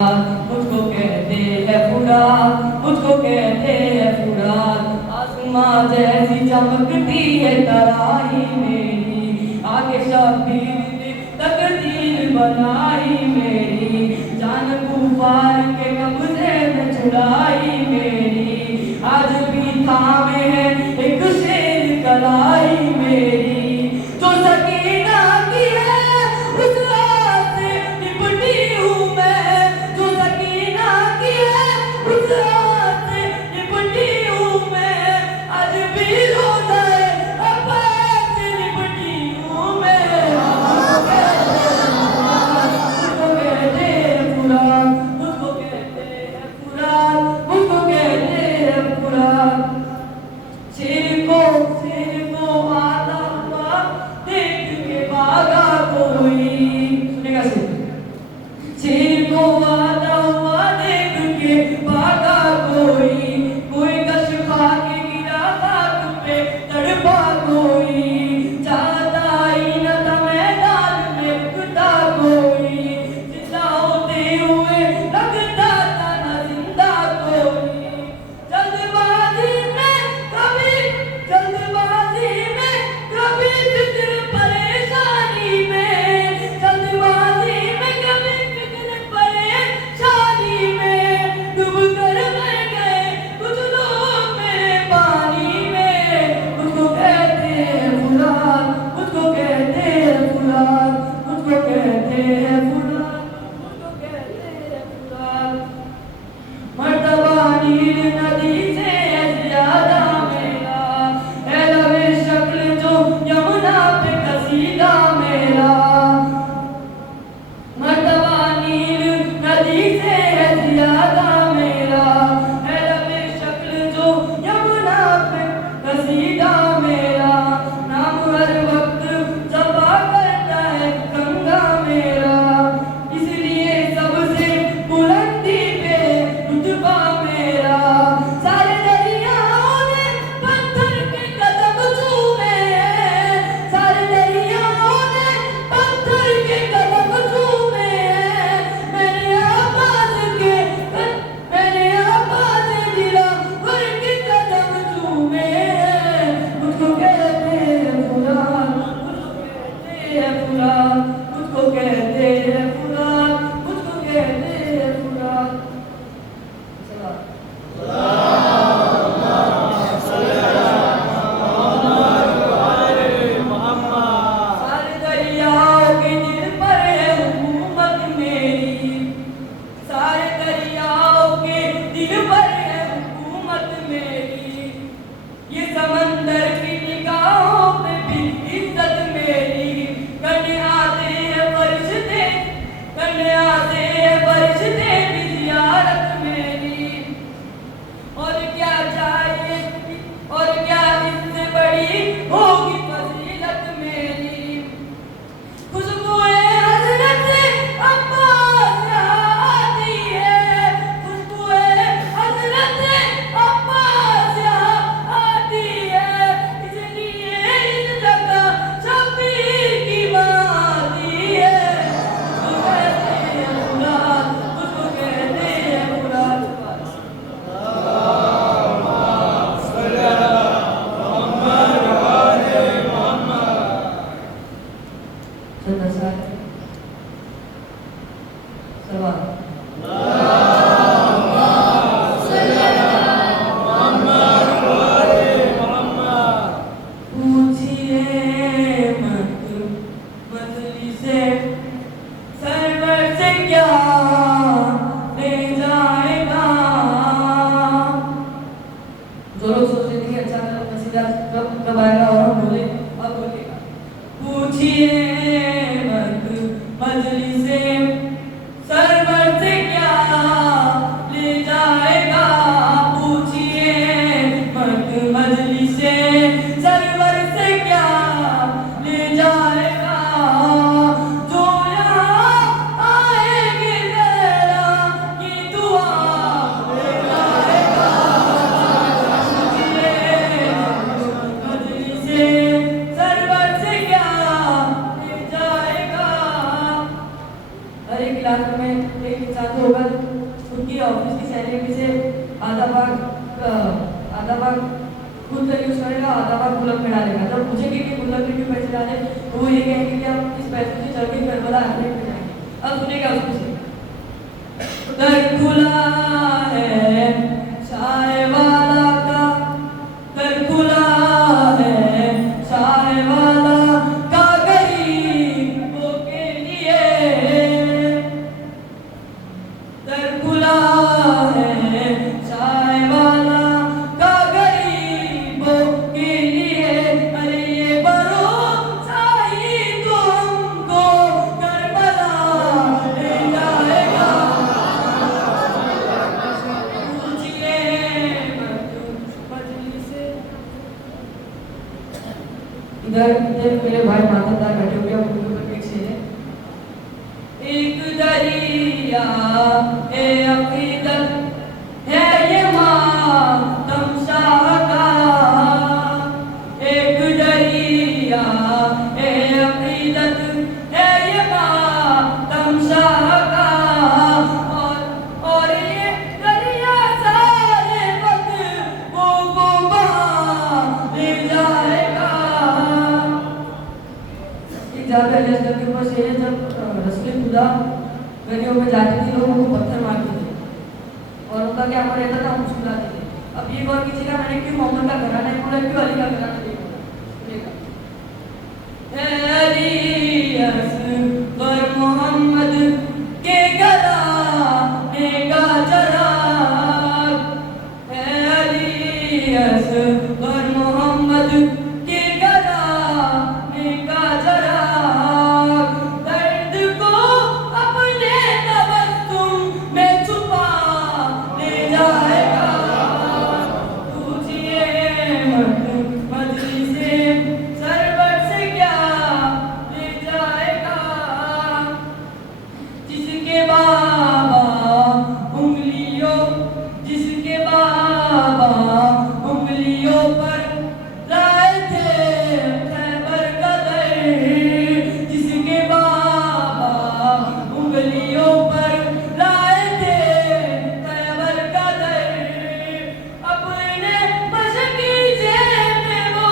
मुझको कहते हैं फुरात, मुझको कहते हैं फुरात। आसमां जैसी चमकती है तराई मेरी, आगे शब्बीर ने तकदीर बनाई मेरी। जान कुफार के कब्जे में छुड़ाई मेरी, आज भी थामे है एक शेर कलाई मेरी। जो सकीना की है उस रात से निपटी हूँ मैं, जो सकीना की है उस रात से निपटी हूँ मैं। आज भी रोता है अब्बास से निपटी हूँ मैं। मुझको कहते हैं फुरात, मुझको कहते हैं फुरात, मुझको कहते हैं फुरात। शेर को आता हुआ देख के भागा कोई, सुनेगा शेर को आता हुआ देख के भागा कोई कश खा के गिरा खाक पे तड़पा कोई। चाहता ही न था मैदान में रुकता कोई, जिंदा होते हुए लगता था न जिंदा कोई। जल्दबाजी में कभी फिक्र परेशानी में, जल्दबाजी में कभी फिक्र परेशानी में, डूब कर मर गए कुछ लोग मेरे पानी में। मुझको कहते हैं फुरात, मुझको कहते हैं फुरात, मुझको कहते हैं फुरात, मुझको कहते हैं फुरात। मर्तबा नील नदी से है ज्यादा मेरा, है लबे शक्ल जो यमुना पे कसीदा मेरा। मर्तबा नील नदी से है ज्यादा मेरा, है लबे शक्ल जो यमुना पे कसीदा मेरा। नाम हर वक्त जपा करता है गंगा मेरा, इसलिए सबसे बुलंदी पे रुतबा मेरा। सारे दरियाओं ने पत्थर के कदम चूमे हैं, सारे दरियाओं ने पत्थर के कदम चूमे हैं। मेरे आवाज के उनकी ऑफिस की सैलरी से आधा भाग खुद यूज करेगा, आधा भाग गुलाब में डालेगा। जब पूछेंगे कि गुलाब में क्यों पैसे डाले तो वो ये कहेंगे कि आप इस पैसे से चल के करबला एथलीट में जाएंगे। अब सुनेगा उसको से दर खुला है चाय वाला का, दर खुला है चाय वाला का गरीबों के लिए, दर खुला है चाय वाला का गरीबों के लिए। अरे ये भरोसा ही तुमको करबला ले जाएगा। पूछिए मजलिस से। इधर मेरे भाई मातादार बैठे हुए हैं, उनके ऊपर एक शेर है। एक दरिया ए अकीदत है ये मातम शाह का, एक दरिया ए अकीदत है ये मातम शाह का, और ये दरिया सारे वक्त वो बहा ले जाएगा। एक जाते अलियासगर के ऊपर शेर है, जब रसूल खुदा गलियों में जाती थी लोगों को पत्थर मारते थे और उनका क्या अमर रहता था, मुस्कुराते थे। अब ये गौर कीजिएगा मैंने क्यों मोहम्मद का घराना नहीं बोला, क्यों अली का घराना नहीं बोला। अली असगर मोहम्मद के घराने का चराग, अली असगर मोहम्मद के घराने का चराग, दर्द को अपने तबस्सुम में छुपा ले जाएगा। पूछिए मजलिस से सरवर से क्या ले जाएगा। जिसके बाबा उंगलियों पर लाए थे खैबर का दर, जिसके बाबा उंगलियों पर लाए थे खैबर का दर, अपने मशकी जेब में वो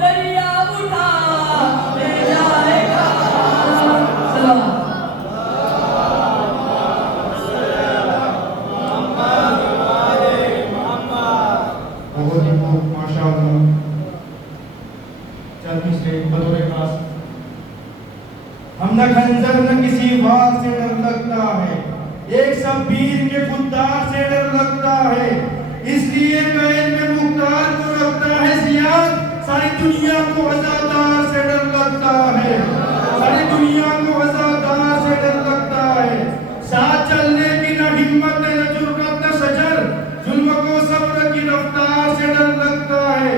दरिया उठा ले जाएगा। सलाम। बहुत ही खूब माशाअल्लाह। चलती स्टेज बतौर खास, हम न खंजर न किसी वार से डर लगता है, एक शब्बीर के खुददार से डर लगता है, इसलिए कैद में मुख्तार को रखता है सियाद, सारी दुनिया को आजादार से डर लगता है, सारी दुनिया को आजादार से डर लगता है। साथ चलने की न हिम्मत न जुर्रत न शजर, जुल्म को सब्र की रफ्तार से डर लगता है।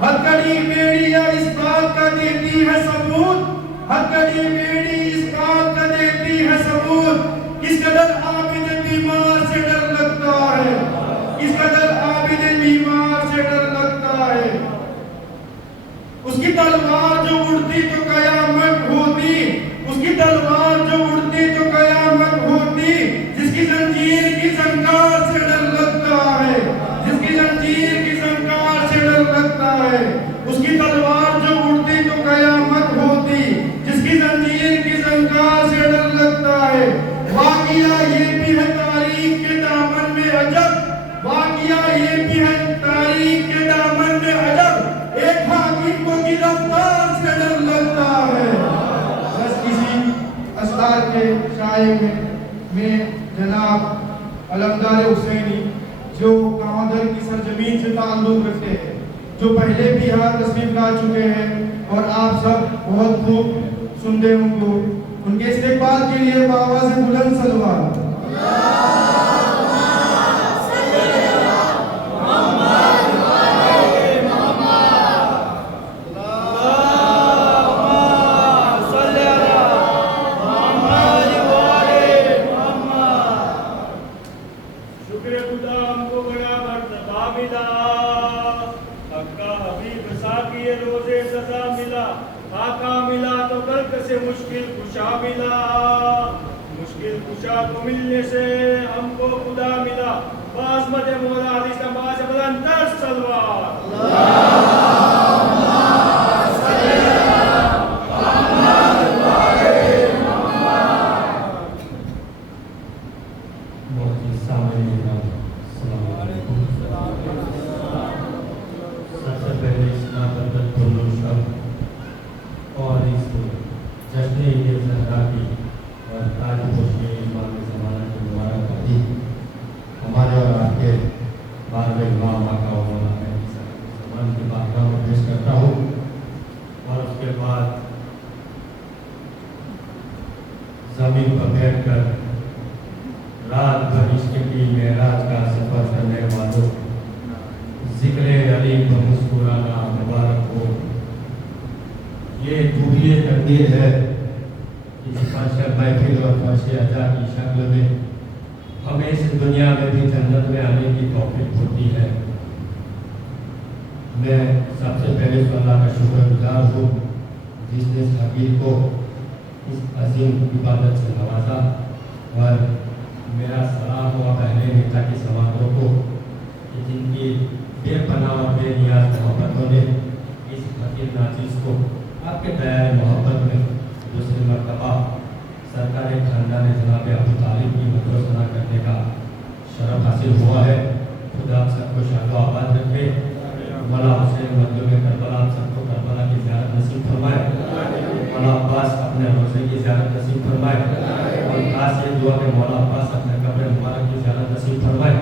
हथकड़ी बेड़िया इस बात का देती है सबूत, हथकड़ी बेड़ी इस बात का देती है सबूत, किस कदर आबिद बीमार से डर लगता है, किस कदर आबिद बीमार से डर लगता है। उसकी तलवार जो उड़ती तो कयामत होती, उसकी तलवार जो उड़ती तो कयामत होती, जिसकी जंजीर की झंकार से डर लगता है, जिसकी जंजीर की झंकार से डर लगता है। उसकी तलवार जो उड़ती तो कयामत होती, जिसकी जंजीर की झंकार से डर लगता है। वाक़िया ये भी है तारीख के दामन में अजब, वाक़िया ये भी है तारीख के दामन में अजब, एक हाकिम को गिरफ्तार से डर लगता है। बस किसी अस्तार के शायर में जनाब अलमदार हुसैनी जो कांवदर की सरजमीन से ताल्लुक रखते हैं, जो पहले भी यहाँ तशरीफ ला चुके हैं और आप सब बहुत खूब सुनते उनको, उनके इस्तेक़बाल के लिए बाबा से बुलंद सलवात। शुक्र खुदा हमको बड़ा मर्तबा मिला, हक्का हबीब साकी रोजे सजा मिला, आका मिला तो दर्द से मुश्किल कुशा मिला, मुश्किल कुशा को मिलने से हमको खुदा अब्बास मदे मौला अली शहबाज बुलंदर सलवार सबसे पहले इस नाबरकत पुरनूर शब और इस जश्न ईद ज़हरा की और ताजपोशी इमाम ज़माना की मुबारकबादी हमारे और आपके बारहवें इमाम आका और मौला ज़मान की बारगाह में पेश करता हूँ। और उसके बाद ज़मीन पर बैठकर रात भर इश्क़ की मेराज का सफ़र करने वालों ज़िक्र अली पर मुस्कुराना मुबारक हो। ये दूरिए तकदीर है इस फर्श महफिल और फर्श अदा की शक्ल में हमें इस दुनिया में भी जन्नत में आने की तौफीक होती है। मैं सबसे पहले इस अल्लाह का शुक्रगुजार हूँ जिसने इस हकीर को इस अजीम इबादत से नवाजा। और मेरा सलाम हुआ पहले नेता की समातों को कि जिनकी बेपनाह और बेनियाज मोहब्बतों ने इस फकीर नाचिस को आपके दया मोहब्बत में दूसरी मरतबा सरकार खानदान जनाब अबू तालिब की मदरसा करने का शरफ हासिल हुआ है। खुदा आप सबको शादो आबाद रखे। मौला हुसैन मजलूम करबला आप सबको करबला की ज़ियारत नसीब फरमाए। मौला अब्बास अपने रोज़े की ज़ियारत नसीब फरमाए। और खास ये दुआ के मौला अब्बास अपने कब्र मुबारक की ज़ियारत नसीब फरमाए।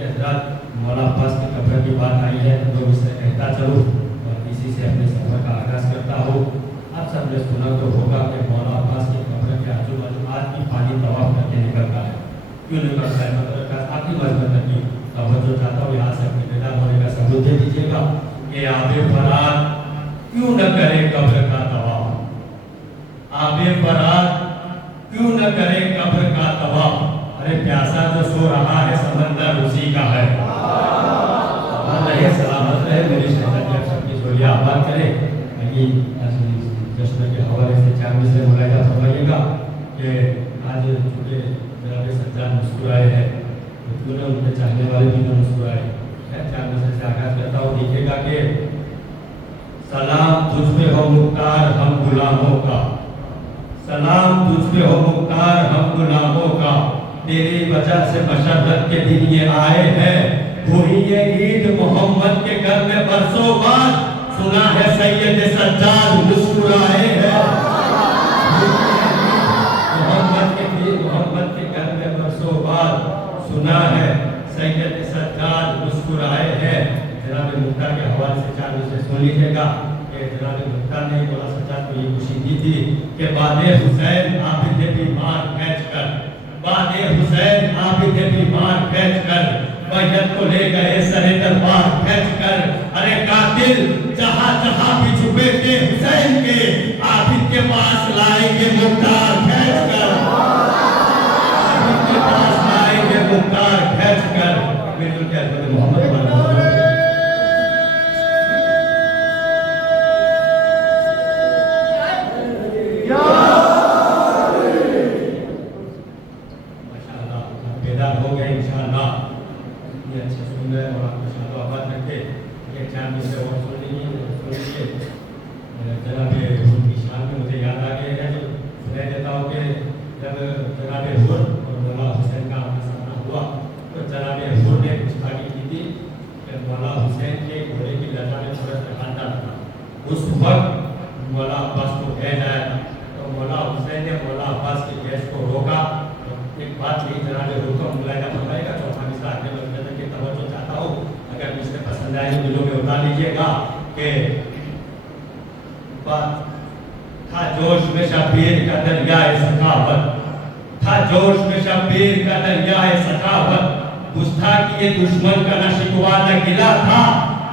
हज़रात मौला अब्बास की कब्र की बात आई है तो इससे कहता चलूँ और इसी से अपने सफ़र का आगाज़ करता हूँ। आप सब ने सुना तो होगा कि मौला अब्बास की कब्र के आजू बाजू आज की पानी तवाफ़ करके निकलता है। क्यों निकलता है? मतलब का आखिरी मजबूत की तवज्जो चाहता हूँ यहाँ से अपने बेदार होने का सबूत दे दीजिएगा कि आबे फरात क्यों न करे कब्र का तवाफ़। आबे फरात क्यों न करे कब्र का तवाफ़। अरे प्यासा जो सो रहा है समंदर उसी का है। सलामत रहे मेरी शहजादी सबकी जोड़ियाँ आबाद करे। जश्न के हवाले से चार मिसरे मुलाहिजा फरमाइएगा कि आज चूँकि जनाब सज्जाद मुस्कुराए हैं तो क्यों न उनके चाहने वाले भी तो मुस्कुराए। चार मिसरे से आगाज़ करता हूँ। लिखेगा कि सलाम तुझ पे हो मुख्तार हम गुलामों का। सलाम तुझ पे हो मुख्तार हम गुलामों का। तेरी वजह से मशर्रत के दिन ये आए हैं। हुई ये ईद मोहम्मद के घर में बरसों बाद सुना है सैयद सज्जाद मुस्कुराए हैं। मोहम्मद के घर में बरसों बाद सुना है सैयद सज्जाद मुस्कुराए हैं। जनाब मुख्तार के हवाले से चार से सुन लीजिएगा कि जनाब मुख्तार ने मौला सज्जाद को ये खुशी दी थी कि बादे हुसैन आबिद बीमार खींच कर, बादे हुसैन आबिद बीमार खींच कर मैयत को ले गए सरे दरबार खींच कर। अरे कातिल जहां जहां भी छुपे थे हुसैन के आबिद के पास लाएंगे मुख्तार खींच कर। आबिद के पास लाएंगे मुख्तार खींच कर। बिल्कुल क्या मोहम्मद उस वक्त मौला अब्बास को भेज आया था तो मौला हुसैन ने मौला अब्बास के गैस को रोका। तो एक बात यही जनाब हुक्म मुलाहिजा फरमाएगा तो हम इसका आगे बढ़ने की तवज्जो चाहता हूँ। अगर मुझे पसंद आए तो दिलों में उतार लीजिएगा कि बात था जोश में शब्बीर का दरियाए सखावत, था जोश में शब्बीर का दरियाए सखावत। गुस्ताखी ये दुश्मन का न शिकवा न गिला था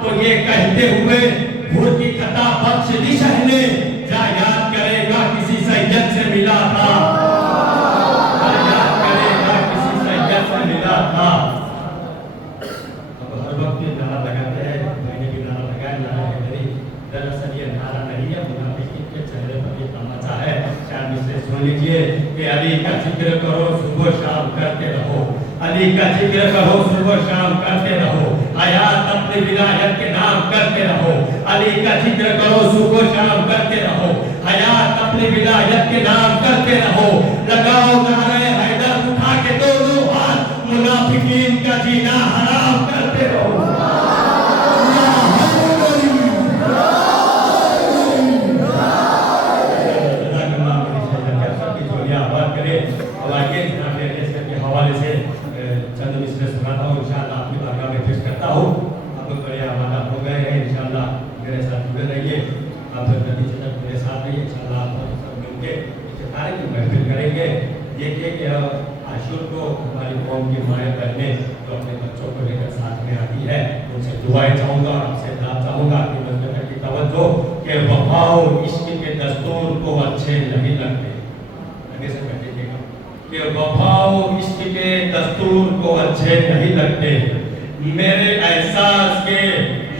तो ये कहते हुए भूर की कथा बख्श दी शहने जा याद करेगा किसी सैयद से मिला था, याद करेगा किसी सैयद से मिला था। अब हर वक्त ये नारा लगाते हैं, मैंने भी नारा लगाया, नारा है मेरी। दरअसल ये नारा नहीं है, मुनाफिकीन के चेहरे पर ये तमाचा है। शायद इससे सुन लीजिए कि अली का जिक्र करो सुबह शाम करते रहो, अली का जिक्र करो सुबह शाम करते रहो, हयात अपने विलायत के नाम करते रहो। अली का जिक्र करो सुबह शाम करते रहो, हयात अपने विलायत के नाम करते रहो। लगाओ नारे हैदर उठा के दोनों हाथ, मुनाफिकीन का जीना हराम करते रहो। हवाले से चंद मिसरे सुनाता हूँ, इंशाअल्लाह आपकी बारगाह में पेश करता हूँ। अब बड़े आमादा हो गए हैं, इंशाअल्लाह मेरे साथ जुड़े रहिए, आप नतीजे तक मेरे साथ रहिए। इंशाअल्लाह आप सब मिलके इफ्तितार की महफिल करेंगे। देखिए कि आशूर को हमारी कौम की माएँ बहनें जो अपने बच्चों को लेकर साथ में आती है, उनसे दुआएं चाहूँगा, आपसे चाहूँगा कि मजलिस की तवज्जो के वफाओ इश्क के दस्तूर को अच्छे नहीं लगते। आगे से बैठिएगा कि वफाओ इश्क के दस्तूर को अच्छे नहीं लगते, मेरे एहसास के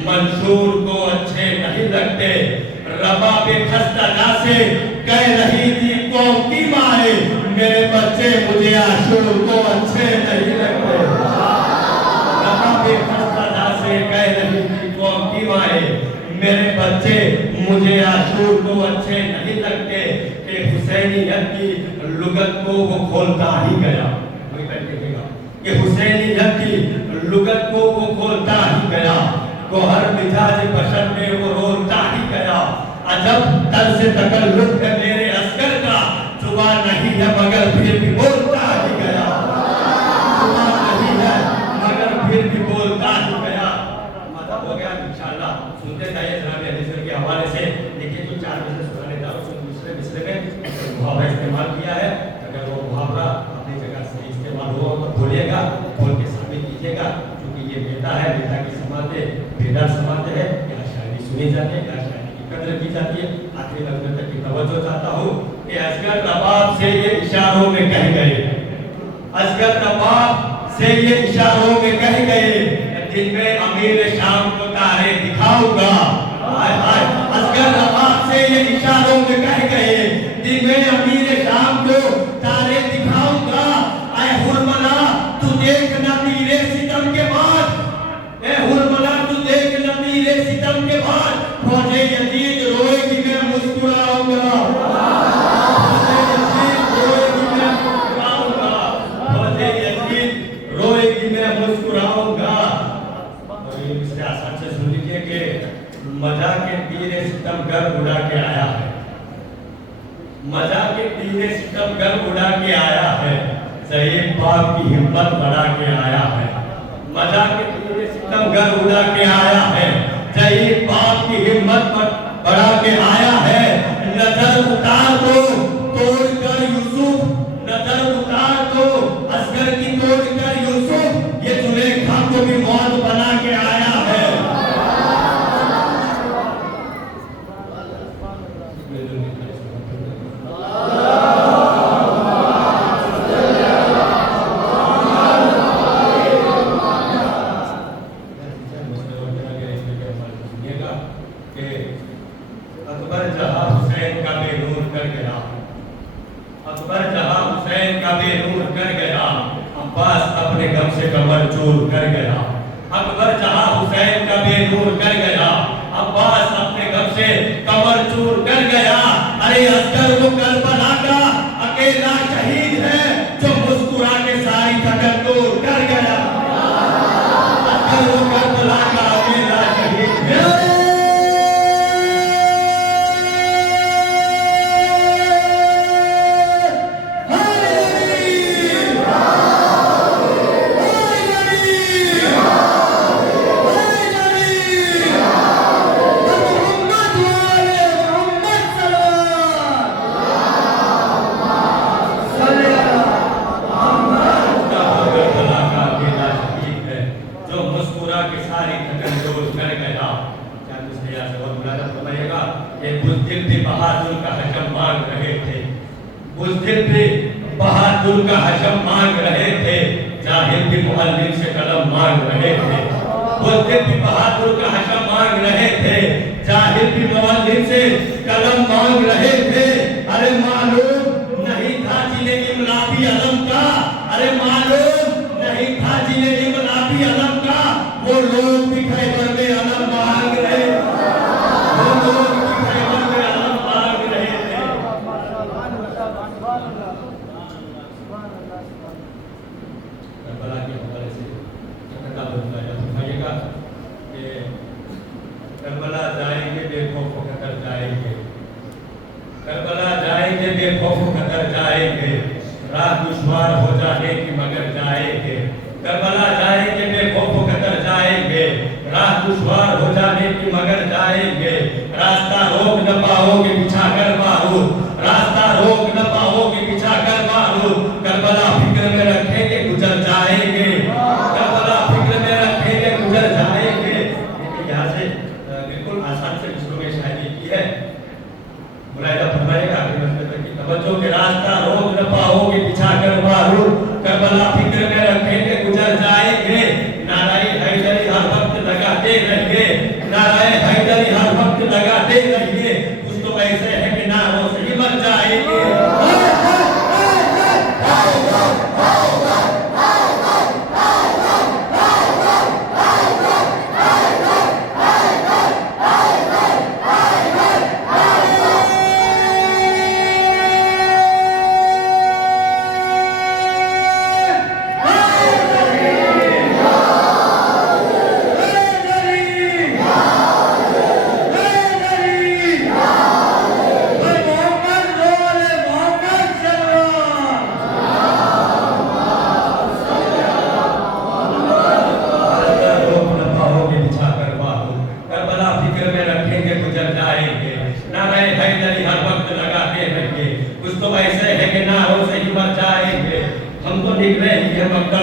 मंशूर को अच्छे नहीं लगते। रबाबे खस्ता से कह रही थी कौम की माए, मेरे बच्चे मुझे आशूर को अच्छे नहीं लगते। रबाबे खस्ता से कह रही थी कौम की माए, मेरे बच्चे मुझे आशूर को अच्छे नहीं लगते। कि हुसैनियत की लुगत को वो खोलता ही गया, वही बैठेगा कि हुसैनियत की लुगत को वो खोलता ही गया। गोहर मिजाज बशर में वो रोलता ही गया। अजब तर्ज तकल्लुफ है मेरे अस्कर का, जुबान नहीं है मगर फिर भी बोलता ही गया। जुबान नहीं है मगर फिर भी बोलता ही गया। मतलब हो गया इंशाअल्लाह। सुनते जाइए जनाब हदीस के हवाले से। देखिए जो 4 मिसरे सुनाने जा रहा हूं, मिसरे में मुहावरा इस्तेमाल किया है। अगर वो मुहावरा अपनी जगह से इस्तेमाल हो तो बोलिएगा, बोल के साबित कीजिएगा। क्योंकि ये बेटा है, बेटा की समाज है, बेदार समाज है, यहाँ शायरी सुनी जाती है, यहाँ शायरी की कदर की जाती है। आखिरी नजर तक की तवज्जो चाहता हूँ कि असगर रबाब से ये इशारों में कह गए, असगर रबाब से ये इशारों में कह गए, दिन में अमीर शाम को तारे दिखाऊंगा। असगर रबाब से ये इशारों में कह गए, दिन में अमीर शाम को तारे दिखाऊंगा। ऐ हुरमला तू देख न तीरे सितम के बाद, ऐ हुरमला तू देख न तीरे सितम के बाद, फौजे यजीद रोएगी मैं मुस्कुराऊंगा। फौजे यजीद रोएगी मैं मुस्कुराऊंगा, फौजे यजीद रोएगी मैं मुस्कुराऊंगा। और ये मिसरे आसान से सुन लीजिए कि मजा के तीरे सितम गर उड़ा के आया है, मजा के तीरे सितम गर उड़ा के आया है, ज़हीर बाप की हिम्मत बढ़ा के आया है। मजा के तीरे सितम गर उड़ा के आया है, ज़हीर बाप की हिम्मत बढ़ा के आया है। नजर उतार दो तोड़ कर यूसुफ, नजर उतार दो असगर की तोड़ कर यूसुफ, ये जुलेखा को भी मौत बना के आया है। अकबर जहां हुसैन का बेनूर कर गया, अकबर जहां हुसैन का बेनूर कर गया, अब्बास अपने गम से कमर चूर कर गया। अकबर जहां हुसैन का बेनूर कर गया, अब्बास अपने गम से कमर चूर कर गया। अरे असगर वो करबला का अकेला शहीद है, जो मुस्कुरा के सारी थकन दूर कर गया। असगर वो करबला का अकेला शहीद है। बुज़दिल भी बहादुर का हशम मांग रहे थे, जाहिल भी मुअल्लिम से कलम मांग रहे थे। बुज़दिल भी बहादुर का हशम मांग रहे थे, जाहिल भी मुअल्लिम से कलम मांग रहे थे। अरे मालूम नहीं था जिन्हें इमला भी अलम का, अरे मालूम नहीं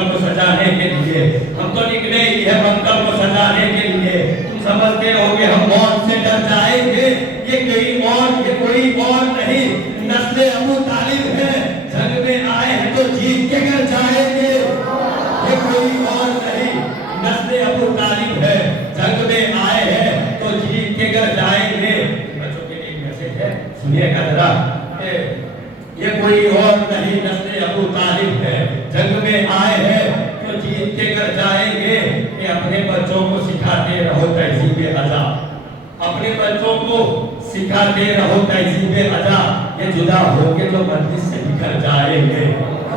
बंकल को सजाने के लिए, हम तो निकले ही है बंकल को सजाने के लिए। तुम समझते होगे हम मौत से डर जाएंगे, ये कोई मौत नहीं, नस्ले अबू तालिब है, जंग में आए हैं तो जीत के घर जाएंगे। ये कोई और नहीं, नस्ले अबू तालिब है, जंग में आए हैं तो जीत के घर जाएंगे। बच्चों के लिए एक मैसेज है, सुनिएगा जरा। ये कोई और नहीं, नस्ले अबू तालिब है, जंग में आए हैं तो जीत के घर जाएंगे। कि अपने बच्चों को सिखाते रहो तहजीब अदा, अपने बच्चों को सिखाते रहो तहजीब अदा। ये जुदा होके जो मस्जिद से बिखर जाएंगे,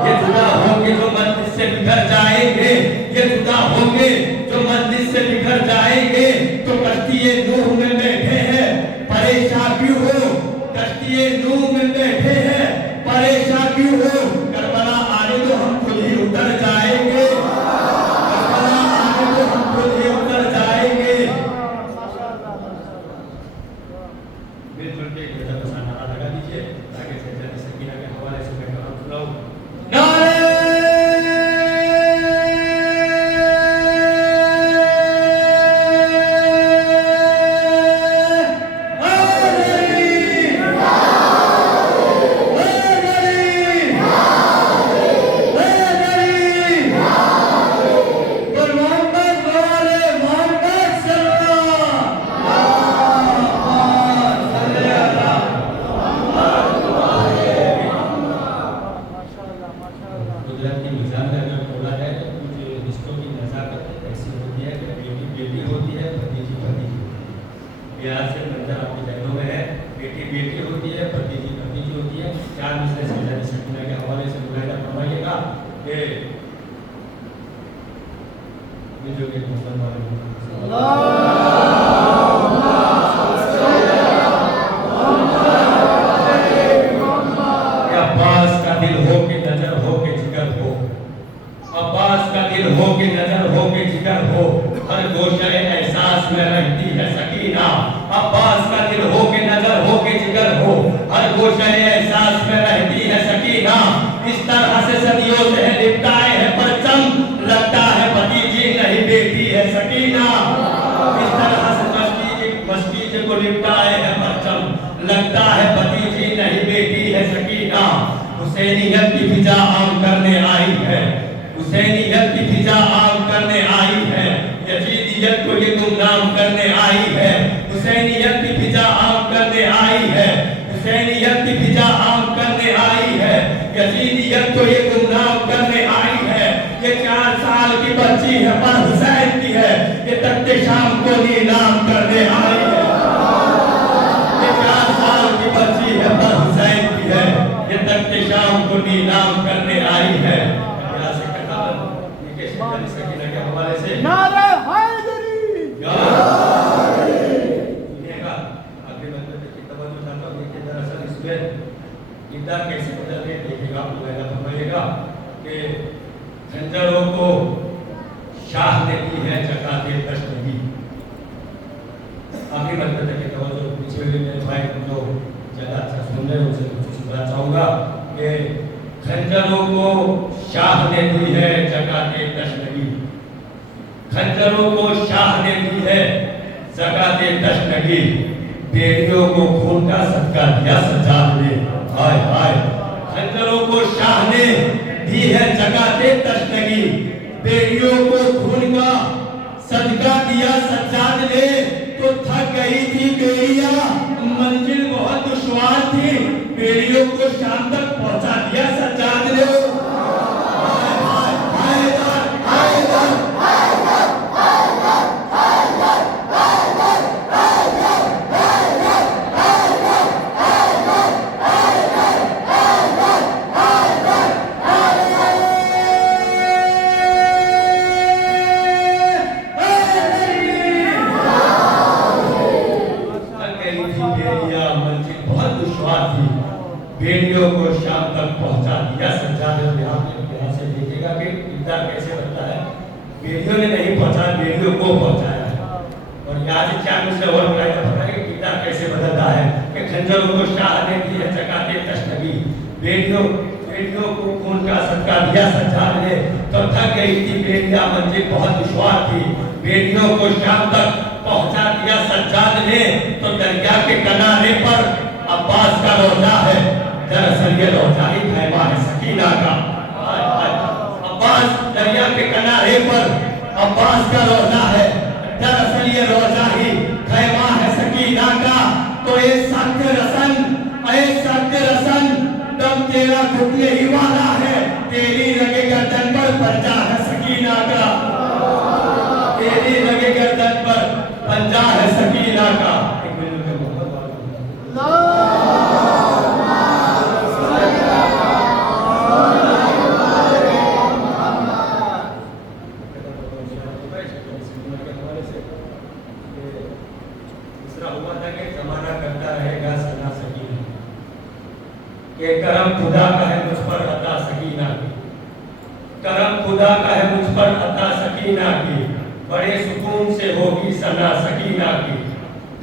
ये जुदा होके जो मस्जिद से बिखर जाएंगे, ये जुदा होके जो मस्जिद से बिखर जाएंगे। तो कश्ती नूह में बैठे हैं, परेशान क्यों हो? कश्ती नूह में बैठे हैं, परेशान क्यों हो? करबला आने तो हम खुद ही उतर जाएंगे, करबला आने तो हम खुद ही उतर जाएंगे। मिलजुल के एक नारा लगा दीजिए ताकि सैयदा सकीना के हवाले से मैं कलाम सुनाऊं। नारे हुसैनियत की फिजा आम करने आई है, हुसैनियत की फिजा आम करने आई है, यजीदियत को ये गुमनाम करने आई है, हुसैनियत की फिजा आम करने आई है, हुसैनियत की फिजा आम करने आई है, यजीदियत को ये गुमनाम करने आई है। ये 4 साल की बच्ची है पर हुसैन की है, ये तख्ते शाम को नीलाम करने आई है। ये 4 साल की बच्ची है पर हुसैन की है, ये तख्ते शाम को नीलाम करने आई है। यहाँ से कहावत ये कैसे बनी सकीना के हवाले से नारा हैदरी सुनिएगा। आगे बढ़ते की तवज्जो चाहता हूँ कि दरअसल इसमें किरदार कैसे बदल रहे देखिएगा, आप लोग फरमाइएगा कि खंजरों को शाह ने दी है जकाते तशनगी। आगे बढ़ते की तवज्जो पीछे हुए मेरे भाई जो ज़्यादा अच्छा सुन रहे हैं उनसे कुछ सुनना चाहूँगा कि खंजरों को शाह ने दी है जकाते तशनगी, खंजरों को शाह ने दी है जकाते तशनगी, बेटियों को खून का सदका दिया सजाद ने, हाय हाय। खंजरों को शाह ने दी है जकाते तशनगी, बेटियों को खून का सदका दिया सज्जाद ने। तो थक गई थी बेड़िया, मंजिल बहुत दुश्वार थी, बेड़ियों को शाम तक पहुंचा दिया सज्जाद ने। बेटियों को शाम तक पहुंचा दिया सज्जाद ने। यहाँ से देखिएगा कि किरदार कैसे बनता है। बेटियों ने नहीं पहुंचा, बेटियों को पहुंचाया। और यहाँ से 4 मुझसे और पता है कि किरदार कैसे बदलता है कि खंजरों को शाह ने दी है जकाते तशनगी, बेटियों को खून का सदका दिया सज्जाद ने। तो थक गई थी बेटियां, मंजिल बहुत दुश्वार थी। बेटियों को शाम तक पहुंचा दिया सज्जाद ने, तो दरिया के किनारे पर अब्बास का रोजा है। दरअसल ये रोजा ही खैमा है सकीना का। अब्बास दरिया के किनारे पर अब्बास का रोजा है, दरअसल ये रोजा ही खैमा है सकीना का। तो ए सख्त रसन दम तेरा घुटने ही वाला है, तेरी रगे गर्दन पर पंजा है सकीना का, तेरी रगे गर्दन पर पंजा है सकीना का। के करम खुदा का है मुझ पर अता सकीना की, करम खुदा का है मुझ पर अता सकीना की, बड़े सुकून से होगी सना सकीना की।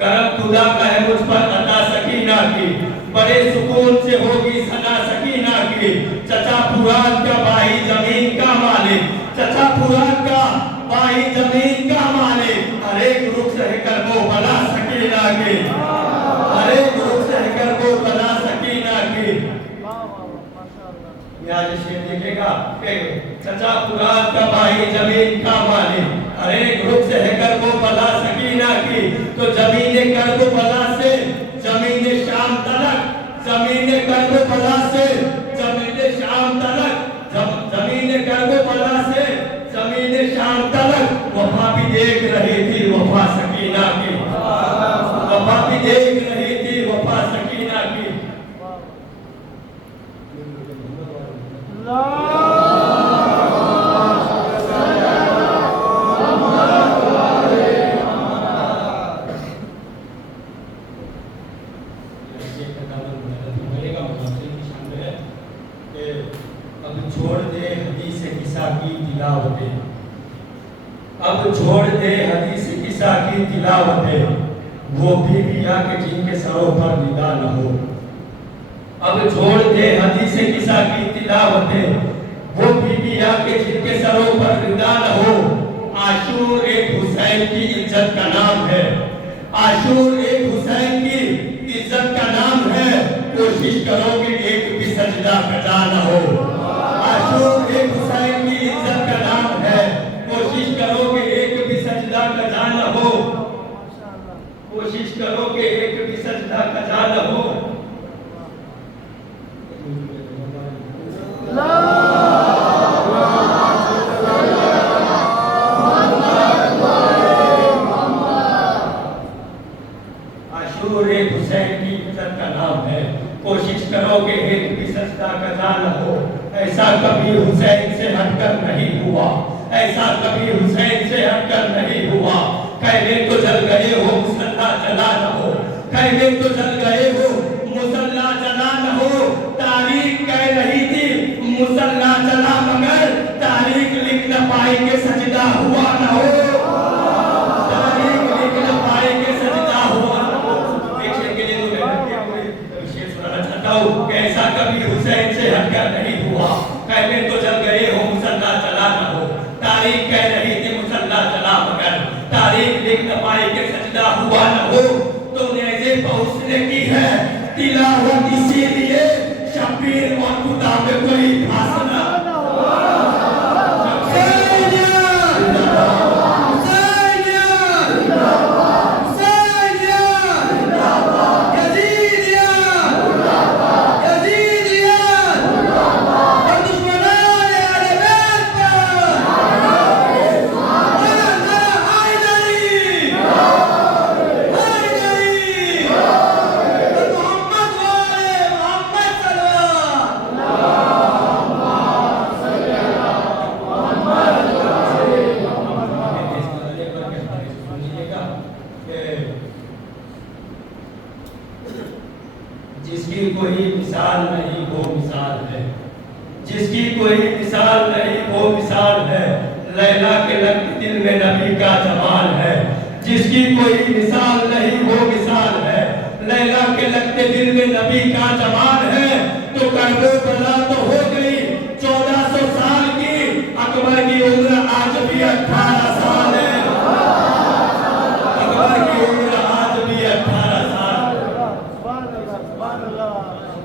करम खुदा का है मुझ पर अता सकीना की, बड़े सुकून से होगी सना सकीना की। चचा फुराद का भाई जमीन का मालिक, चचा फुराद का भाई जमीन का मालिक, हरे गुरु से कर वो बना सकीना की, हरे गुरु से कर वो बना सकीना की। यहाँ शेर देखेगा कि चचा फुराद का भाई जमीन का मालिक, हरे गुरु से कर वो बना सकीना की। तो जमीन कर वो बला से जमीन शाम तलक, जमीन कर वो बला से जमीन शाम तलक, जमीन कर वो बला से जमीन शाम तलक। वफा भी देख रही थी वफा सकीना की, वफा भी देख रही थी वफा सकीना की। अब छोड़ दे हदीस किस्सा की तिलावतें, अब छोड़ दे हदीस किस्सा की तिलावतें, वो बीवियां के जिनके सरों पर निदा न हो। अब छोड़ दे हदीस किस्सा की तिलावतें, वो बीवियां के जिनके सरों पर निदा न हो। आशूर एक हुसैन की इज्जत का नाम है, आशूर एक हुसैन की इज्जत का नाम है, कोशिश करोगे एक भी सजदा कजा न हो। आशूर एक हुसैन की इज्जत का नाम है, कोशिश करोगे एक भी सजदा कजा न हो, कोशिश करोगे एक भी सजदा कजा न हो। आशूर एक हुसैन की इज्जत का नाम है, कोशिश करोगे एक भी सजदा कजा न हो। ऐसा कभी हुसैन से हटकर नहीं हुआ, ऐसा कभी हुसैन से हटकर नहीं हुआ। कहने तो जल गए हो मुसल्ला जला न हो, कहने तो जल गए हो मुसल्ला जला न हो। तारीख कह रही थी मुसल्ला जला, मगर तारीख लिख न पाएंगे सजदा हुआ न हो, तारीख लिख न पाएंगे सजदा हुआ न हो। देखने के लिए तो मैं विशेष सुनाना चाहता हूँ कि ऐसा कभी हुसैन से हटकर नहीं हुआ। कहने तो जल गए हो मुसल्ला जला न हो, तारीख कह रही थी मुसल्ला जला, मगर तारीख लिख न पाएंगे सजदा हुआ न हो। तो नेज़े पहुंचने की है तिलावत, इसीलिए शब्बीर और खुदा में कोई खास न। जिसकी कोई मिसाल नहीं वो मिसाल है, जिसकी कोई मिसाल नहीं वो मिसाल है। लैला के लगते दिल में नबी का जमाल है, जिसकी कोई मिसाल नहीं वो मिसाल है। लैला के लगते दिल में नबी का जमाल है। तो करबला तो हो गई 1400 साल की, अकबर 18 साल है। अकबर की उम्र आज भी 18 साल।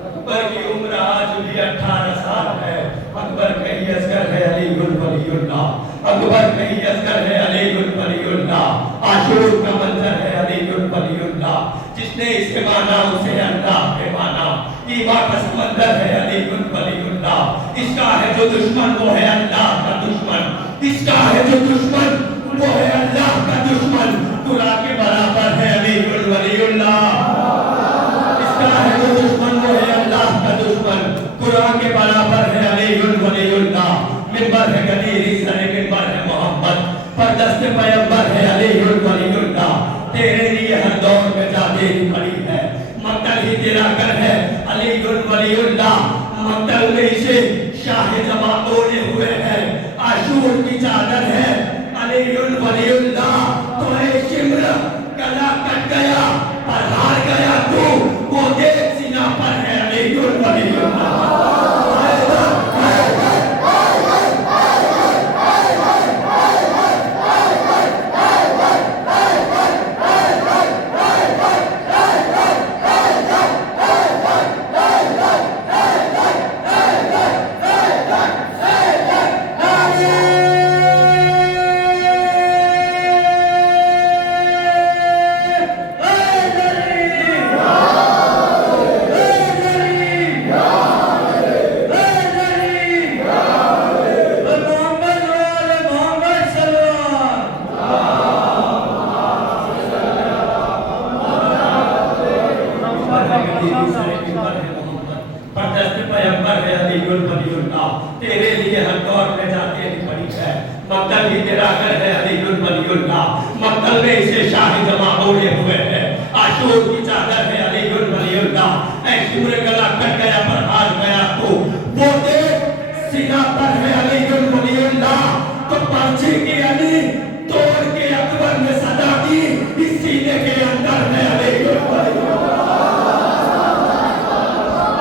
अकबर की उम्र आज भी 18 साल है। अकबर कहीं असगर है अलीगुल वलीउल्लाह। अकबर कहीं असगर है अलीगुल वलीउल्लाह। आशूर का मंजर है अलीगुल वलीउल्लाह। जिसने इसे माना उसे अल्लाह ने माना। ईमा का समंदर है अलीगुल वलीउल्लाह। इसका है जो दुश्मन वो है अल्लाह का दुश्मन। इसका है जो दुश्मन वो है अल्लाह का दुश्मन। खुदा के बराबर है अलीगुल वलीउल्लाह। इसका है जो दुश्मन वो है अल्लाह का दुश्मन। कुरान के बराबर है अलीगुल वलीउल्लाह। मिंबर है गदीर सरे मिंबर है मोहम्मद। परदस्त पैगंबर है अलीगुल वलीउल्लाह। तेरे लिए हर दौर में जादे पड़ी है। मक्तल ही तेरा घर है अलीगुल वलीउल्लाह। मक्तल में इसे शाह जमा ओढ़े हुए है। आशूर की चादर है अलीगुल वलीउल्लाह। तो है शिम्र गला कट गया पर हार गया तू। वो देख सीना पर है अलीगुल वलीउल्लाह। तेरे लिए हर दौर में जाते पड़ी है। मक्तल ही तेरा घर है अलीगुल वलीउल्लाह। मक्तल में इसे शाह जमा ओढ़े हुए है। आशूर की चादर है अलीगुल वलीउल्लाह। ऐ शिम्र गला कट गया पर हार गया तू। वो देख सीना पर है अलीगुल वलीउल्लाह। तो पर्ची की अली तोड़ के अकबर ने सदा दी। इस सीने के अंदर है अलीगुल वलीउल्लाह।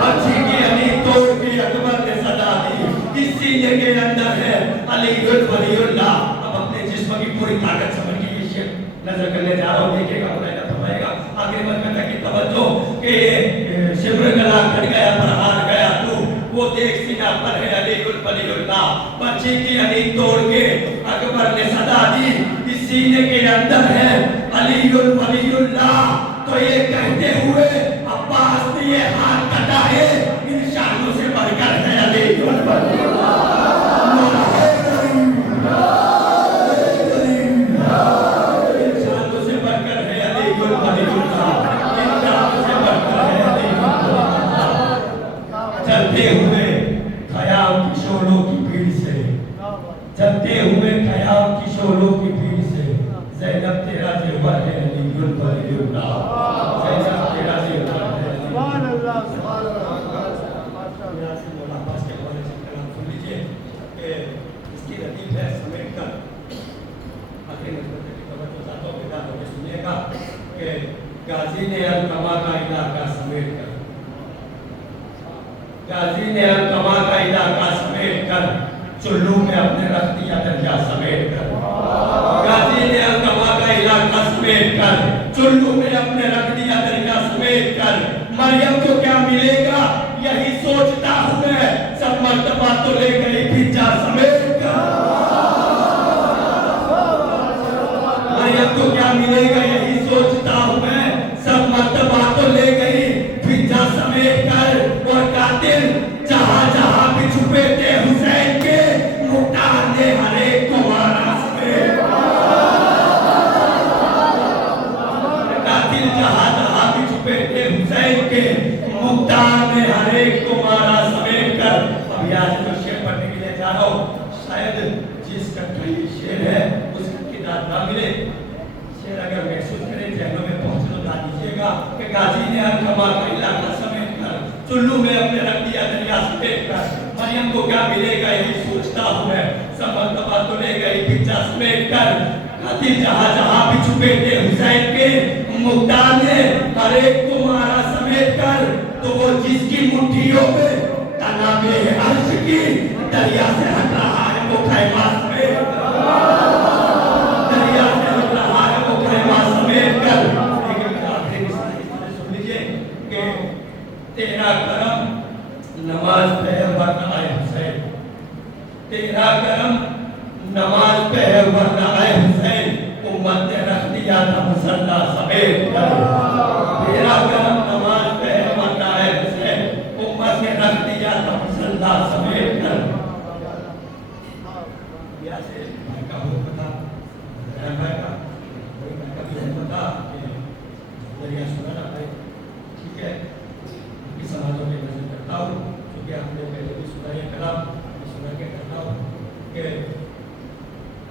पर्ची की अली तोड़ के अकबर ने सदा दी। इस सीने के अंदर है अलीगुल वलीउल्लाह। अब अपने जिस्म की पूरी ताकत समझ के ये शेर नजर करने जा रहा हूँ। देखिएगा मुलायना फरमाएगा आखिरी मजमे तक की तवज्जो कि शिम्र गला कट गया पर हार गया तू। वो देख सीना पर है अलीगुल वलीउल्लाह। पर्ची की अली तोड़ के अकबर ने सदा दी। इस सीने के अंदर है अलीगुल वलीउल्लाह। तो ये कहते हुए अब्बास ने ये हाथ कटाए। इन शानों से बढ़कर है अलीगुल वलीउल्लाह। इन शानों से बढ़कर है अलीगुल वलीउल्लाह। इन शानों से बढ़कर है अलीगुल वलीउल्लाह। चलते हुए ख़याम की शोलों की भीड़ से, चलते हुए ख़याम की शोलों की भीड़ से ज़ैनब तेरा ज़ेवर है अलीगुल वलीउल्लाह। ज़ैनब तेरा ज़ेवर है सुभान अल्लाह सुभान अल्लाह। मौला अब्बास के हवाले से कलाम सुन लीजिए कि इसकी रतीब है समेट कर आखिरी नज़र की तवज्जो चाहता हूँ बेटा होकर सुनिएगा कि गाजी ने अलकमा का इलाका समेट कर, गाजी ने अलकमा का इलाका समेट कर चुल्लू में अपने रख दिया दरिया समेट कर। गाजी ने अलकमा का इलाका समेट कर चुल्लू में अपने रख दिया दरिया समेट कर। मरियम को क्या मिलेगा यही सोचता हूँ मैं। सब मर्तबा तो ले गई पिज्जा समेट कर। मरियम को क्या मिलेगा यही सोचता हूँ मैं। सब मर्तबा तो ले गई पिज्जा समेट कर। और कातिल जहाँ जहाँ भी छुपे थे हुसैन के मुख्तार ने हर एक को मारा समेट। कातिल जहाँ जहाँ भी छुपे थे हुसैन के मुख्तार ने हर एक को मारा समेट कर। अब यहाँ से जो शेर पढ़ने के लिए जा रहा हूँ शायद जिसका कोई शेर है उसकी दाद ना मिले। शेर अगर महसूस करें जहनों में पहुँच तो दाद दीजिएगा कि गाजी ने अलकमा का इलाका समेट कर चुल्लू में अपने रख दिया दरिया समेट कर। मरियम को क्या मिलेगा यही सोचता हूँ मैं। सब मर्तबा तो ले गई पिज्जा समेट कर। कातिल जहाँ जहाँ भी छुपे थे हुसैन के मुख्तार ने हर एक को मारा समेट कर। तो वो जिसकी मुट्ठियों में तनाबे अर्श की दरिया से हट रहा है वो खैमा समेट कर। नमाज पे है वरना ऐ हुसैन उम्मत ने रख दिया था मुसल्ला समेत कर। तेरा करम नमाज पे है वरना ऐ हुसैन उम्मत ने रख दिया था मुसल्ला समेत कर। से का हो पता है का कोई का भी पता कि दरिया सुना है, ठीक है। इस समाजों में नजर करता हूँ क्योंकि आपने पहले भी सुना है कलाम सुना के करता हूँ कि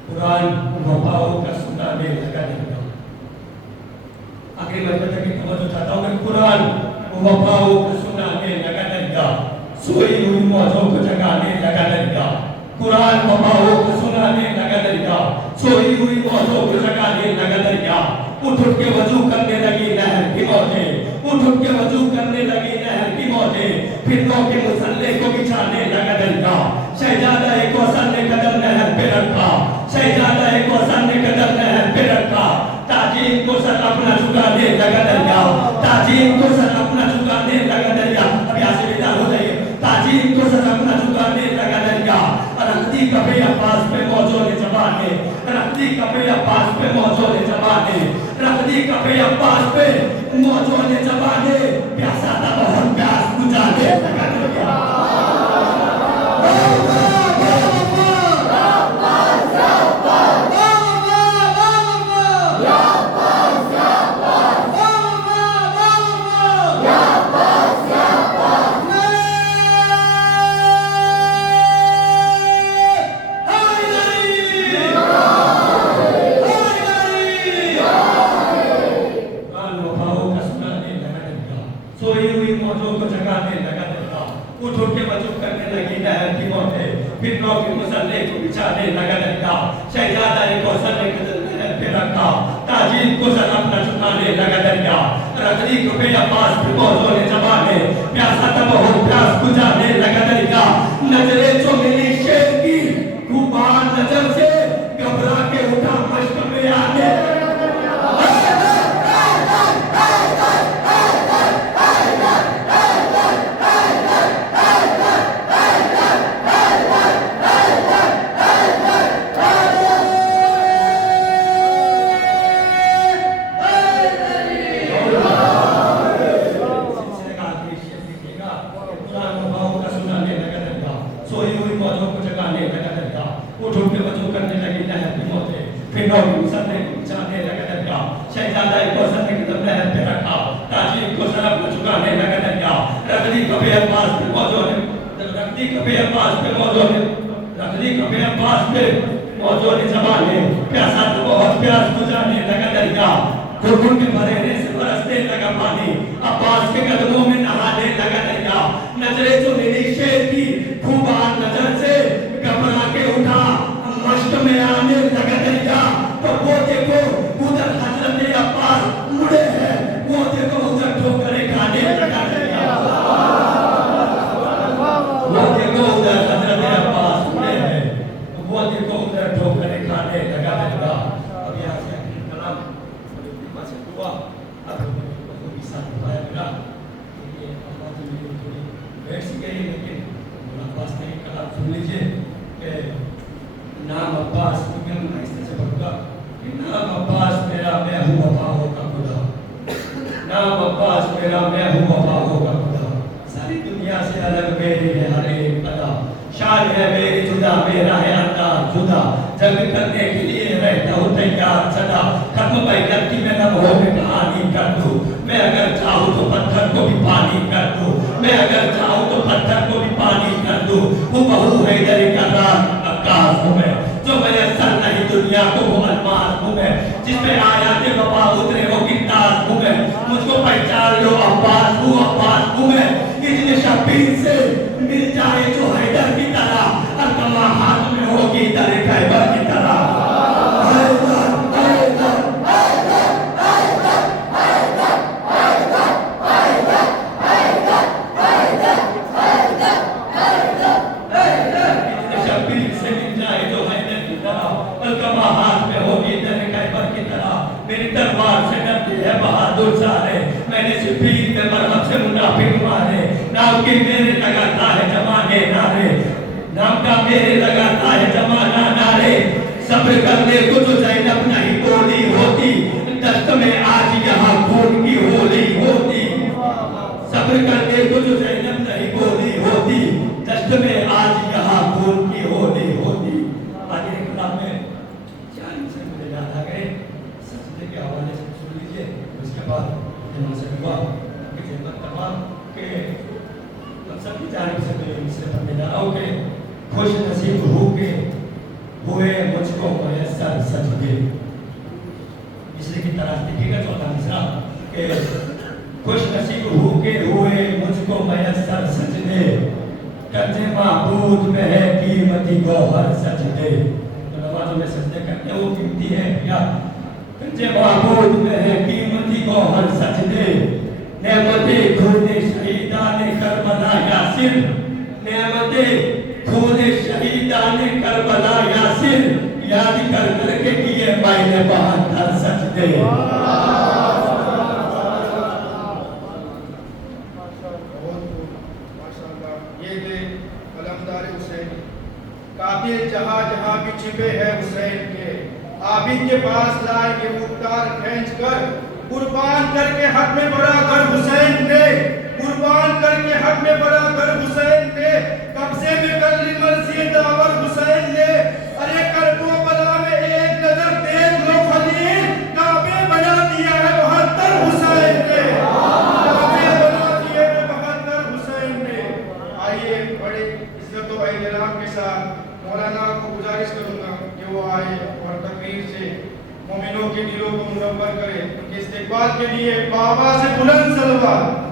कुरान वफाओं का सुनाने लगा नहीं था। आखिरी मरतबा तक तवज्जो चाहता हूँ कि कुरान वफाओं का सुनाने लगा नहीं था, सोई हुई मौजों को जगाने लगा नहीं था। कुरान वफाओं को सुनाने लगा नहीं था, सोई हुई मौजों को जगाने लगा नहीं था। उठ उठ के वजू करने लगी नहर की मौजें, उठ उठ के वजू करने लगी नहर की मौजें, फिरनों के मुसल्ले को बिछाने लगा दरिया। शहजादा एक कौशल ने कदम नहर पे रखा, शहजादा एक कौशल ने कदम नहर पे रखा। ताजीम को सर अपना झुकाने लगा दरिया, ताजीम को सर अपना झुकाने लगा दरिया। अब यहाँ से विदा हो जाइए। ताजीम को सर अपना झुकाने लगा दरिया। रखती कभी अब्बास पे मौजों ने जबाने, रखती कभी अब्बास पे मौजों ने जबाने, रखती कभी अब्बास पे मौजों ने जबाने। प्यासा था बहुत प्यास बुझाने लगा दरिया। सोई हुई मौजों को जगाने लगा दरिया। उठ उठ के वजू करने लगी नहर की मौतें, फिरनों के मुसल्ले को बिछाने लगा दरिया। शहजादा एक कौशल ने कदम नहर पे रखा, ताजीम को सर अपना झुकाने लगा दरिया। रखती कभी अब्बास पे मौजों ने जबाने, प्यासा था बहुत प्यास बुझाने लगा दरिया। नजरे जो मिली शेर की खूबान नजर से घबरा के उठा मश्क में आने। सोई हुई मौजों को जगाने लगा दरिया। उठ उठ के वजू करने लगी नहर की मौतें, फिरनों के मुसल्ले को बिछाने लगा दरिया। शहजादा एक कौशल ने कदम नहर पे रखा, ताजीम को सर अपना झुकाने लगा दरिया। रखती कभी अब्बास पे मौजों ने, रखती कभी अब्बास पे मौजों ने, रखती कभी अब्बास पे मौजों ने जबाने। प्यासा तो बहुत प्यास बुझाने लगा दरिया। घुटन के भरेने से बरसने लगा पानी, अब्बास के कदमों में नहाने लगा दरिया। नजरे जो मिली शेर की खूबान नजर से घबरा के उठा मश्क में आने लगा दरिया। तो वो देखो उधर हजरत अब्बास मुड़े हैं, वो देखो उधर ठोकरे खाने लगा दरिया। वो देखो उधर हजरत अब्बास मुड़े हैं, वो देखो उधर ठोकरे खाने लगा दरिया। अब यहाँ से कलाम से दुआ अब वो भी साथ पाया मिला। ये अल्लाह की थोड़ी बैठ सी गई, लेकिन अब्बास ने कलाम सुन लीजिए कि नाम अब्बास मैं इस तरह से पढ़ूंगा कि नाम अब्बास मेरा मैं हूँ वफाओं का खुदा, नाम अब्बास मेरा मैं हूँ वफाओं का खुदा। सारी दुनिया से अलग मेरी है हर एक अदा, शान है मेरी जुदा मेरा है अंदाज जुदा। जंग करने के लिए रहता हूँ तैयार सदा, खत्म बैठक की मैं लम्हों में कहानी कर दूँ। मैं अगर चाहूँ तो पत्थर को भी पानी कर दूँ, मैं अगर चाहूँ तो पत्थर को भी पानी कर दूँ। वो बहू है इधर का अक्कास हूँ मैं, जो मैसर नहीं दुनिया को वो अल्मास हूँ मैं, जिसमें आयाते वफा उतरे वो किताब हूँ मैं। मुझको पहचान लो अब्बास हूँ मैं। इतने शब्बीर से मिल जाए जो हैदर की तरह, अल्कमा हाथ में होगी दर खैबर की तरह। मेरी तलवार से डरते हैं बहादुर सारे, मैंने सिफीन में मरहब से मुनाफिक मारे। नाम के मेरे लगाता है जमाने नारे, नाम का मेरे लगाता है जमाना नारे। मुझको मयसर सजदे। मिस्र की तरह देखिएगा चौथा मिसरा के खुश नसीब हो के हुए मुझको मयसर सजदे, कंजे महबूद में है कीमती गौहर सजदे। तो नमाजों में सजदे करते हैं वो कीमती है क्या? कंजे महबूद में है कीमती गौहर सजदे, नेमते खूने शहीदाने करबला यासिर, नेमते खूने शहीदाने करबला यासिर, याद कर करके किए मैंने 72 सजदे। ये थे कलमदार हुसैन, कातिल जहाँ जहाँ भी छिपे हैं हुसैन के, आबिद के पास लाएंगे मुख्तार खींच कर, कुर्बान करके हक में बड़ा घर हुसैन ने, कुर्बान करके हक में बड़ा घर हुसैन ने, कब्जे में कर ली मर्जी दावर हुसैन ने। अरे करबला में एक नजर देख लो खलील, काबे बना दिया है 72 हुसैन ने, काबे बना दिए हैं 72 हुसैन ने। आइए बड़े इज्जत और एहतराम के साथ मौलाना को गुजारिश करूंगा कि वो आए और तकरीर से मोमिनों के दिलों को मुनव्वर करे। उनके इस्तेकबाल के लिए बाबा से बुलंद सलवात।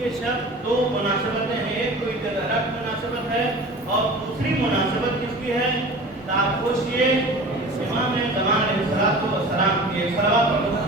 के शब्द दो मुनासिबतें हैं, एक तो इतदरक मुनासिबत है और दूसरी मुनासिबत किसकी है? ताकोशिए इमाम ज़मान अलैहिस्सलाम की सलावत और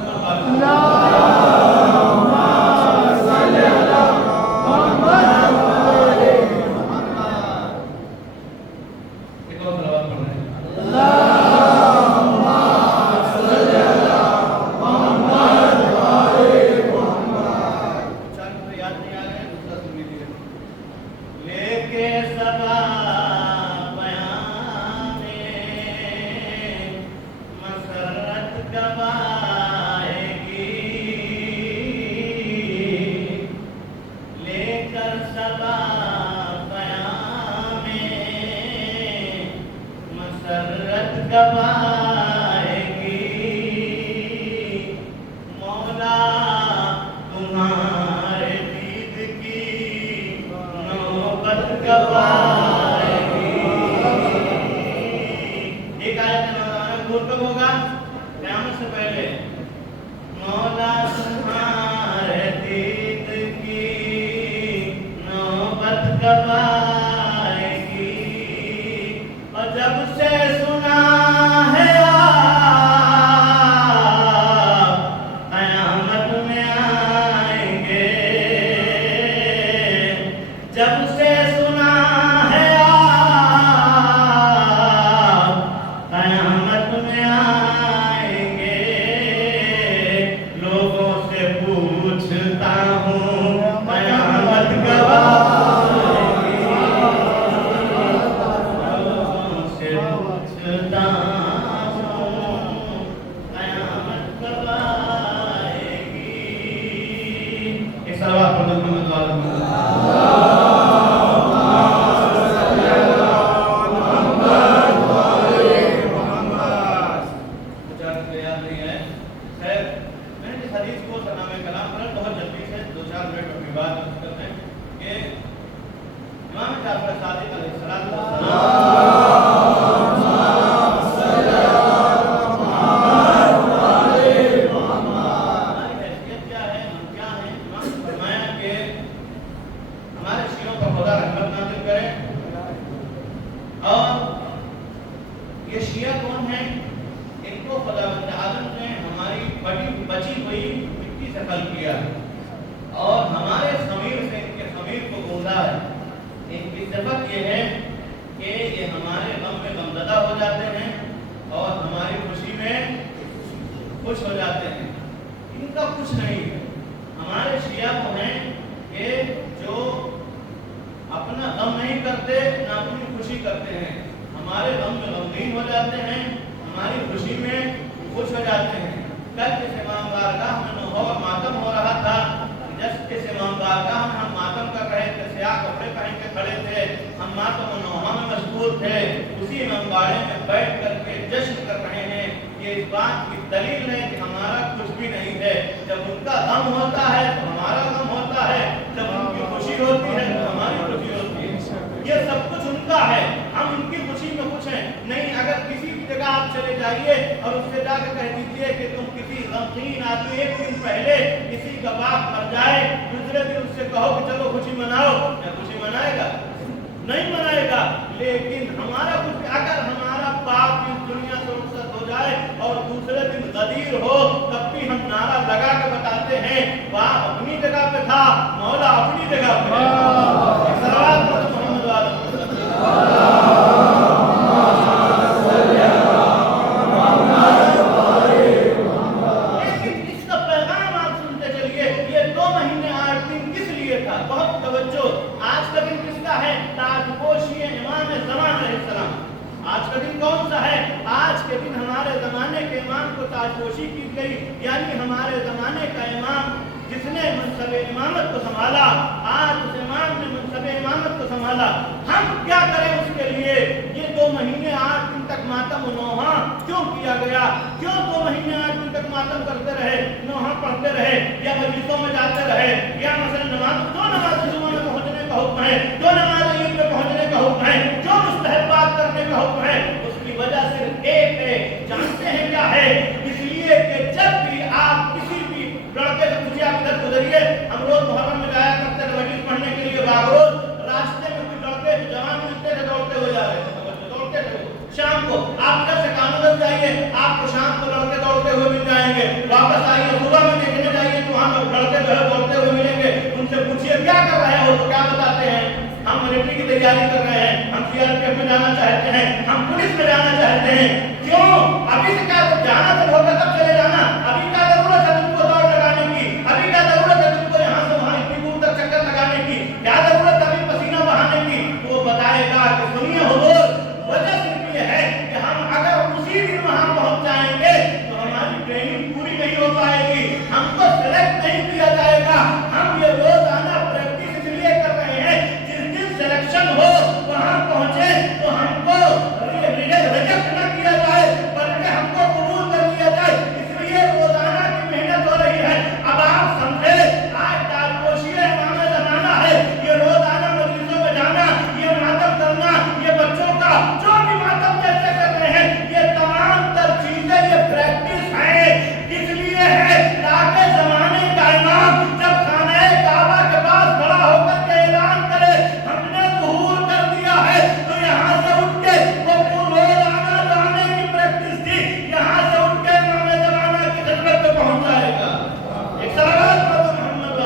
इसलिए कि जब भी आप किसी भी लड़के से पूछिए, आप इधर गुजरिए, हम रोज मुहर्रम में जाया करते वापस आइए, सुबह में देखने जाइए तो वहाँ लोग लड़के जो है दौड़ते हुए मिलेंगे, उनसे पूछिए क्या कर रहे हो तो क्या बताते हैं, हम मिलिट्री की तैयारी कर रहे हैं, हम सीआरपीएफ में जाना चाहते हैं, हम पुलिस में जाना चाहते हैं। क्यों? अभी से क्या जाना तो होगा, तब चले जाना। अभी क्या जरूरत है तुमको दौड़ लगाने की? अभी क्या जरूरत है तुमको यहाँ से वहाँ इतनी दूर तक चक्कर लगाने की? क्या जरूरत है अभी पसीना बहाने की? वो बताएगा कि सुनिए हुजूर, वजह सिर्फ ये है कि हम अगर उसी दिन वहाँ पहुँच जाएंगे तो हमारी ट्रेनिंग पूरी नहीं हो पाएगी, हमको सेलेक्ट नहीं किया जाएगा। हम ये रोजाना प्रैक्टिस इसलिए कर रहे हैं, जिस दिन सिलेक्शन हो वहाँ पहुँचे तो हमको रिजेक्ट न किया जाए, बल्कि हमको कबूल कर लिया जाए। इसलिए रोजाना की मेहनत हो रही है। अब आप समझे, आज ताजपोशी इमाम ज़माना है, ये रोजाना मजलिसों में जाना, ये मातम करना, ये बच्चों का जो भी मातम जैसे कर रहे हैं, ये तमाम तर चीजें ये प्रैक्टिस है। इसलिए है ताकि जमाने का इमाम जब खाने काबा के पास खड़ा होकर के ऐलान करे हमने ज़ुहूर कर दिया है, तो यहाँ से उठ के वो रोजाना जाने की प्रैक्टिस थी, यहाँ से उठ के इमाम ज़माना की खिदमत पे पहुंच जाएगा। एक सलावत पढ़ो मोहम्मद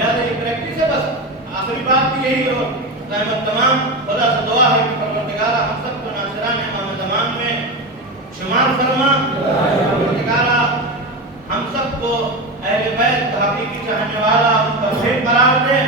याद है, प्रैक्टिस है बस। आखिरी बात यही है, रहमत तमाम खुदा से दुआ है कि परवरदिगार हम सबको नासिरान इमाम ज़मान में शुमार फरमा। परवरदिगार हम सबको अहले बैत का हकीकी चाहने वाला उनका भेद करार दे।